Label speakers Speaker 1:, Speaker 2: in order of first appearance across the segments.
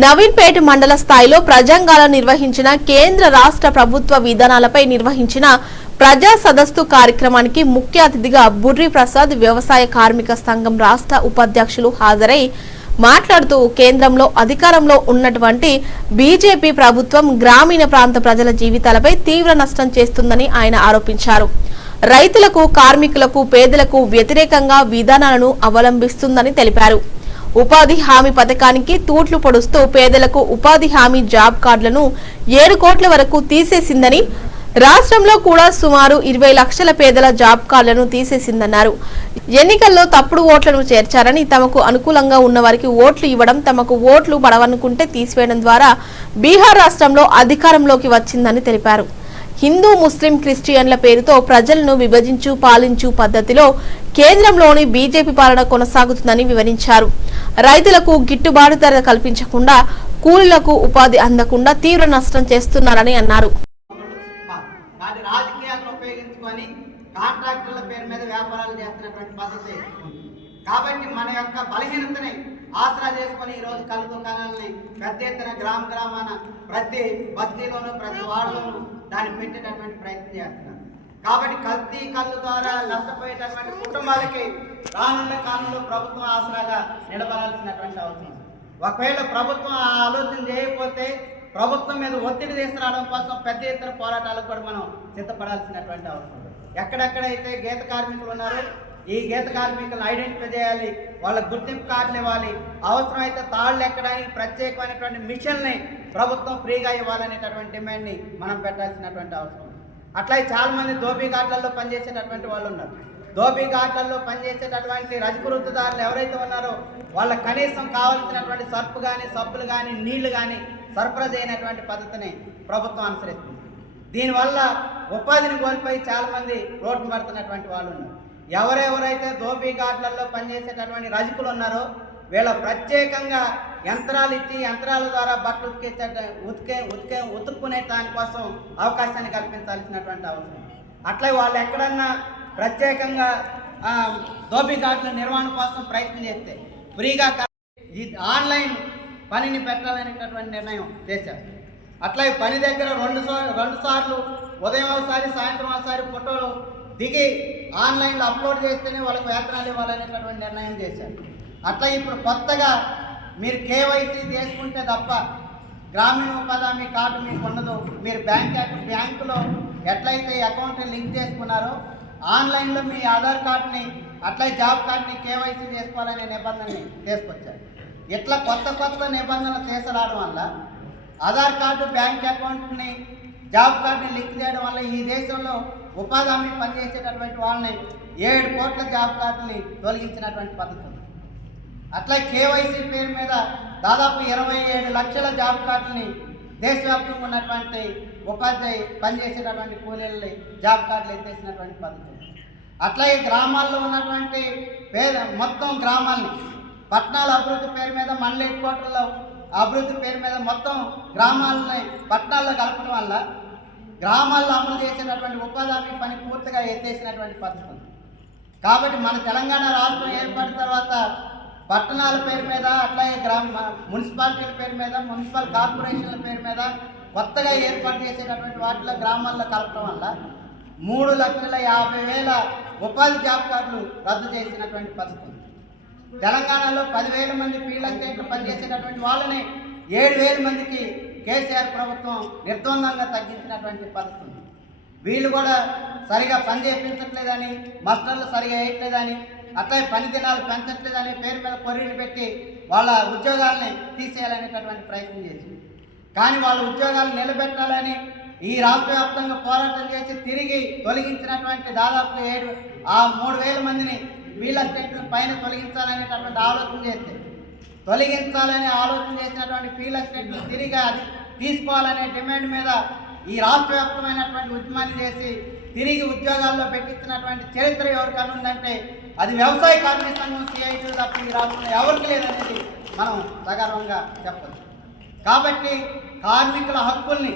Speaker 1: నవీన్పేట మండల స్థాయిలో ప్రజంగాల నిర్వహించిన కేంద్ర రాష్ట్ర ప్రభుత్వ విధానాలపై నిర్వహించిన ప్రజా సదస్సు కార్యక్రమానికి ముఖ్య అతిథిగా బుర్రి ప్రసాద్ వ్యవసాయ కార్మిక సంఘం రాష్ట్ర ఉపాధ్యక్షులు హాజరై మాట్లాడుతూ కేంద్రంలో అధికారంలో ఉన్నటువంటి బీజేపీ ప్రభుత్వం గ్రామీణ ప్రాంత ప్రజల జీవితాలపై తీవ్ర నష్టం చేస్తుందని ఆయన ఆరోపించారు. రైతులకు కార్మికులకు పేదలకు వ్యతిరేకంగా విధానాలను అవలంబిస్తుందని తెలిపారు. ఉపాధి హామీ పథకానికి తూట్లు పొడుస్తూ పేదలకు ఉపాధి హామీ జాబ్ కార్డులను ఏడు కోట్ల వరకు తీసేసిందని రాష్ట్రంలో కూడా సుమారు ఇరవై లక్షల పేదల జాబ్ కార్డులను తీసేసిందన్నారు. ఎన్నికల్లో తప్పుడు ఓట్లను చేర్చారని తమకు అనుకూలంగా ఉన్న వారికి ఓట్లు ఇవ్వడం తమకు ఓట్లు పడవనుకుంటే తీసివేయడం ద్వారా బీహార్ రాష్ట్రంలో అధికారంలోకి వచ్చిందని తెలిపారు. హిందూ ముస్లిం క్రిస్టియన్ల పేరుతో ప్రజలను విభజించు పాలించు పద్ధతిలో కేంద్రంలోని బీజేపీ పాలన కొనసాగుతుందని వివరించారు. రైతులకు గిట్టుబాటు ధర కల్పించకుండా కూలీలకు ఉపాధి అందకుండా తీవ్ర నష్టం చేస్తున్నారని అన్నారు.
Speaker 2: కాబట్టి మన యొక్క బలహీనతని ఆసరా చేసుకొని ఈరోజు కళ్ళు దుకాణాలని పెద్ద ఎత్తున గ్రామ గ్రామాన ప్రతి బస్తీలోనూ ప్రతి వార్డులోనూ దాన్ని పెట్టేటటువంటి ప్రయత్నం చేస్తున్నారు. కాబట్టి కల్తీ కళ్ళు ద్వారా నష్టపోయేటటువంటి కుటుంబాలకి రానున్న కాలంలో ప్రభుత్వం ఆసరాగా నిలబడాల్సినటువంటి అవసరం ఒకవేళ ప్రభుత్వం ఆ ఆలోచన చేయకపోతే ప్రభుత్వం మీద ఒత్తిడి తీసుకురావడం కోసం పెద్ద ఎత్తున పోరాటాలకు కూడా మనం సిద్ధపడాల్సినటువంటి అవసరం ఎక్కడెక్కడైతే గీత కార్మికులు ఉన్నారో ఈ గీత కార్మికులను ఐడెంటిఫై చేయాలి వాళ్ళ గుర్తింపు కార్డులు ఇవ్వాలి. అవసరమైతే తాళ్ళు ఎక్కడానికి ప్రత్యేకమైనటువంటి మిషన్ని ప్రభుత్వం ఫ్రీగా ఇవ్వాలనేటటువంటి డిమాండ్ని మనం పెట్టాల్సినటువంటి అవసరం. ఉంది. అట్లాగే చాలా దోబీ ఘాట్లలో పనిచేసేటటువంటి వాళ్ళు ఉన్నారు. దోబీ ఘాట్లలో పనిచేసేటటువంటి రజకు వృత్తిదారులు ఎవరైతే ఉన్నారో వాళ్ళ కనీసం కావాల్సినటువంటి సర్పు కానీ సబ్బులు కానీ నీళ్ళు కానీ సరఫరా చేయనటువంటి పద్ధతిని ప్రభుత్వం అనుసరిస్తుంది. దీనివల్ల ఉపాధిని కోల్పోయి చాలామంది రోడ్డు పడుతున్నటువంటి వాళ్ళు ఉన్నారు. ఎవరెవరైతే దోబీ ఘాట్లలో పనిచేసేటటువంటి రజకులు ఉన్నారో వీళ్ళ ప్రత్యేకంగా యంత్రాలు ఇచ్చి యంత్రాల ద్వారా బట్టలు ఉతికే ఉతికే ఉతికే ఉతుక్కునే దానికోసం అవకాశాన్ని కల్పించాల్సినటువంటి అవసరం. అట్లా వాళ్ళు ఎక్కడన్నా ప్రత్యేకంగా ఆ, దోబీ ఘాట్ల నిర్వహణ కోసం ప్రయత్నం చేస్తే ఫ్రీగా ఈ ఆన్లైన్ పనిని పెట్టాలనేటటువంటి నిర్ణయం చేశారు. అట్లా పని దగ్గర రెండు సార్లు రెండు సార్లు ఉదయం ఒకసారి సాయంత్రం ఒకసారి ఫోటోలు దిగి ఆన్లైన్లో అప్లోడ్ చేస్తేనే వాళ్ళకి వేతనాలు ఇవ్వాలనేటటువంటి నిర్ణయం చేశారు. అట్లా ఇప్పుడు కొత్తగా మీరు కేవైసీ చేసుకుంటే తప్ప గ్రామీణ ఉపాధి హామీ కార్డు మీకు ఉండదు. మీరు బ్యాంక్ బ్యాంకులో ఎట్లయితే అకౌంట్ లింక్ చేసుకున్నారో ఆన్లైన్లో మీ ఆధార్ కార్డుని అట్లా జాబ్ కార్డుని కేవైసీ చేసుకోవాలనే నిబంధనని తీసుకొచ్చారు. ఇట్లా కొత్త కొత్త నిబంధనలు తీసుకురావడం వల్ల ఆధార్ కార్డు బ్యాంక్ అకౌంట్ని జాబ్ కార్డుని లింక్ చేయడం వల్ల ఈ దేశంలో ఉపాధి హామీ పనిచేసేటటువంటి వాళ్ళని ఏడు కోట్ల జాబ్ కార్డుని తొలగించినటువంటి పద్ధతి ఉంది అట్లా కేవైసీ పేరు మీద దాదాపు ఇరవై ఏడు లక్షల జాబ్ కార్డుని దేశవ్యాప్తంగా ఉన్నటువంటి ఉపాధ్యాయ పనిచేసేటటువంటి కూలీలని జాబ్ కార్డులు ఎత్తేసినటువంటి పద్ధతి అట్లాగే గ్రామాల్లో ఉన్నటువంటి పేద మొత్తం గ్రామాల్ని పట్టణాల అభివృద్ధి పేరు మీద మండల హెడ్ క్వార్టర్లో అభివృద్ధి పేరు మీద మొత్తం గ్రామాలని పట్టణాల్లో కలపడం వల్ల గ్రామాల్లో అమలు చేసేటటువంటి ఉపాధి హామీ పని పూర్తిగా ఎత్తేసినటువంటి పథకం కాబట్టి మన తెలంగాణ రాష్ట్రం ఏర్పడిన తర్వాత పట్టణాల పేరు మీద అట్లాగే గ్రామ మున్సిపాలిటీల పేరు మీద మున్సిపల్ కార్పొరేషన్ల పేరు మీద కొత్తగా ఏర్పాటు చేసేటటువంటి వాటిలో గ్రామాల్లో కలపడం వల్ల మూడు లక్షల యాభై వేల ఉపాధి జాబ్ కార్డులు రద్దు చేసినటువంటి పథకం తెలంగాణలో పదివేల మంది ఫీల్డ్ అసిస్టెంట్లు పనిచేసేటటువంటి వాళ్ళని ఏడు వేల మందికి కేసీఆర్ ప్రభుత్వం నిర్ద్వందంగా తగ్గించినటువంటి పరిస్థితి. వీళ్ళు కూడా సరిగా పని చేయించట్లేదని మాస్టర్లు సరిగా వేయట్లేదని అట్లే పని దినాలు పెంచట్లేదని పేరు మీద కొర్రీలు పెట్టి వాళ్ళ ఉద్యోగాల్ని తీసేయాలనేటటువంటి ప్రయత్నం చేసింది. కానీ వాళ్ళ ఉద్యోగాలు నిలబెట్టాలని ఈ రాష్ట్ర వ్యాప్తంగా పోరాటం చేసి తిరిగి తొలగించినటువంటి దాదాపు ఏడు ఆ మూడు వేల మందిని వీళ్ళ స్టేట్ల పైన తొలగించాలనేటటువంటి ఆలోచన చేస్తే తొలగించాలని ఆలోచన చేసినటువంటి ఫీల్డ్ అసిస్టెంట్లు తిరిగి అది తీసుకోవాలనే డిమాండ్ మీద ఈ రాష్ట్ర వ్యాప్తమైనటువంటి ఉద్యమాన్ని చేసి తిరిగి ఉద్యోగాల్లో పెట్టించినటువంటి చరిత్ర ఎవరికన్నా ఉందంటే అది వ్యవసాయ కార్మిక సంఘం సిఐటి తప్ప ఈ రాష్ట్రంలో ఎవరికి లేదనేది మనం సగర్వంగా చెప్పచ్చు. కాబట్టి కార్మికుల హక్కుల్ని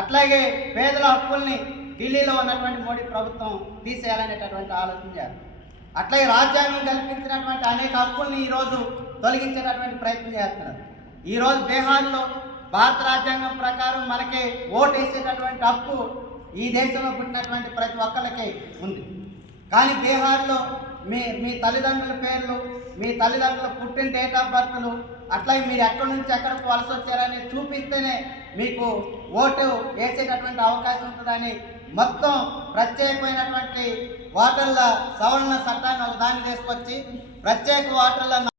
Speaker 2: అట్లాగే పేదల హక్కుల్ని ఢిల్లీలో ఉన్నటువంటి మోడీ ప్రభుత్వం తీసేయాలనేటటువంటి ఆలోచన చేయాలి. అట్లాగే రాజ్యాంగం కల్పించినటువంటి అనేక హక్కుల్ని ఈరోజు తొలగించేటటువంటి ప్రయత్నం చేస్తున్నారు. ఈరోజు బీహార్లో భారత రాజ్యాంగం ప్రకారం మనకి ఓటు వేసేటటువంటి హక్కు ఈ దేశంలో పుట్టినటువంటి ప్రతి ఒక్కరికి ఉంది. కానీ బీహార్లో మీ మీ తల్లిదండ్రుల పేర్లు మీ తల్లిదండ్రుల పుట్టిన డేట్ ఆఫ్ బర్త్లు అట్లాగే మీరు ఎక్కడి నుంచి ఎక్కడికి వలస వచ్చారని చూపిస్తేనే మీకు ఓటు వేసేటటువంటి అవకాశం ఉంటుందని మొత్తం ప్రత్యేకమైనటువంటి వాటర్ల సవరణ చట్టాన్ని ఒక దాన్ని తీసుకొచ్చి ప్రత్యేక వాటర్ల